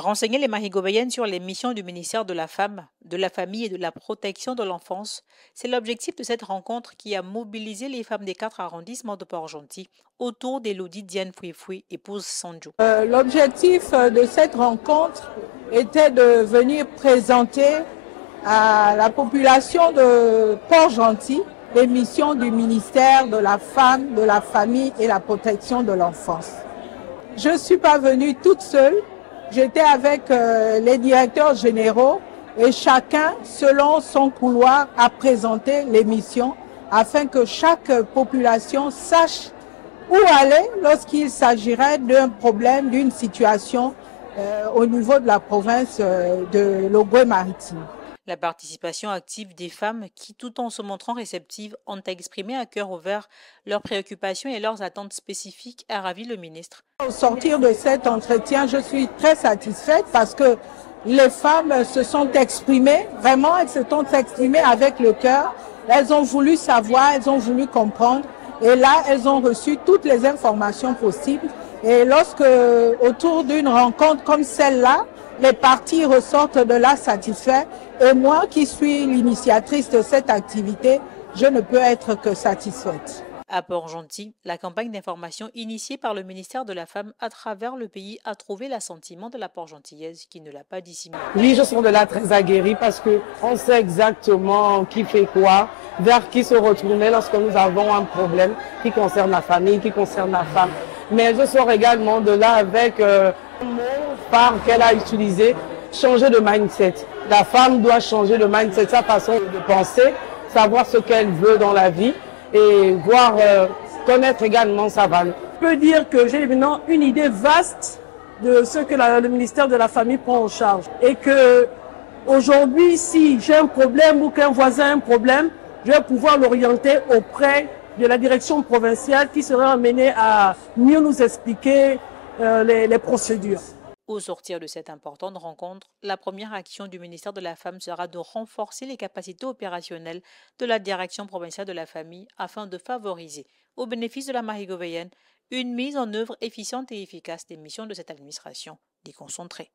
Renseigner les Mahigovéennes sur les missions du ministère de la Femme, de la Famille et de la Protection de l'Enfance, c'est l'objectif de cette rencontre qui a mobilisé les femmes des 4 arrondissements de Port-Gentil autour d'Élodie Diane Fouifoui, épouse Sandjo. L'objectif de cette rencontre était de venir présenter à la population de Port-Gentil les missions du ministère de la Femme, de la Famille et la Protection de l'Enfance. Je ne suis pas venue toute seule, j'étais avec les directeurs généraux et chacun, selon son couloir, a présenté les missions afin que chaque population sache où aller lorsqu'il s'agirait d'un problème, d'une situation au niveau de la province de l'Ogooué-Maritime. La participation active des femmes qui, tout en se montrant réceptives, ont exprimé à cœur ouvert leurs préoccupations et leurs attentes spécifiques, a ravi le ministre. Au sortir de cet entretien, je suis très satisfaite parce que les femmes se sont exprimées, vraiment elles se sont exprimées avec le cœur. Elles ont voulu savoir, elles ont voulu comprendre et là elles ont reçu toutes les informations possibles. Et lorsque, autour d'une rencontre comme celle-là, les parties ressortent de là satisfaits. Et moi qui suis l'initiatrice de cette activité, je ne peux être que satisfaite. À Port-Gentil, la campagne d'information initiée par le ministère de la Femme à travers le pays a trouvé l'assentiment de la Port-Gentillaise qui ne l'a pas dissimulé. Oui, je suis de là très aguerrie parce qu'on sait exactement qui fait quoi, vers qui se retourner lorsque nous avons un problème qui concerne la famille, qui concerne la femme. Mais je sors également de là avec un mot phare qu'elle a utilisé, changer de mindset. La femme doit changer de mindset, sa façon de penser, savoir ce qu'elle veut dans la vie et voir, connaître également sa valeur. Je peux dire que j'ai maintenant une idée vaste de ce que le ministère de la Famille prend en charge. Et que aujourd'hui, si j'ai un problème ou qu'un voisin a un problème, je vais pouvoir l'orienter auprès de la direction provinciale qui sera amenée à mieux nous expliquer les procédures. Au sortir de cette importante rencontre, la première action du ministère de la Femme sera de renforcer les capacités opérationnelles de la direction provinciale de la famille afin de favoriser, au bénéfice de la Mahigovéenne, une mise en œuvre efficiente et efficace des missions de cette administration déconcentrée.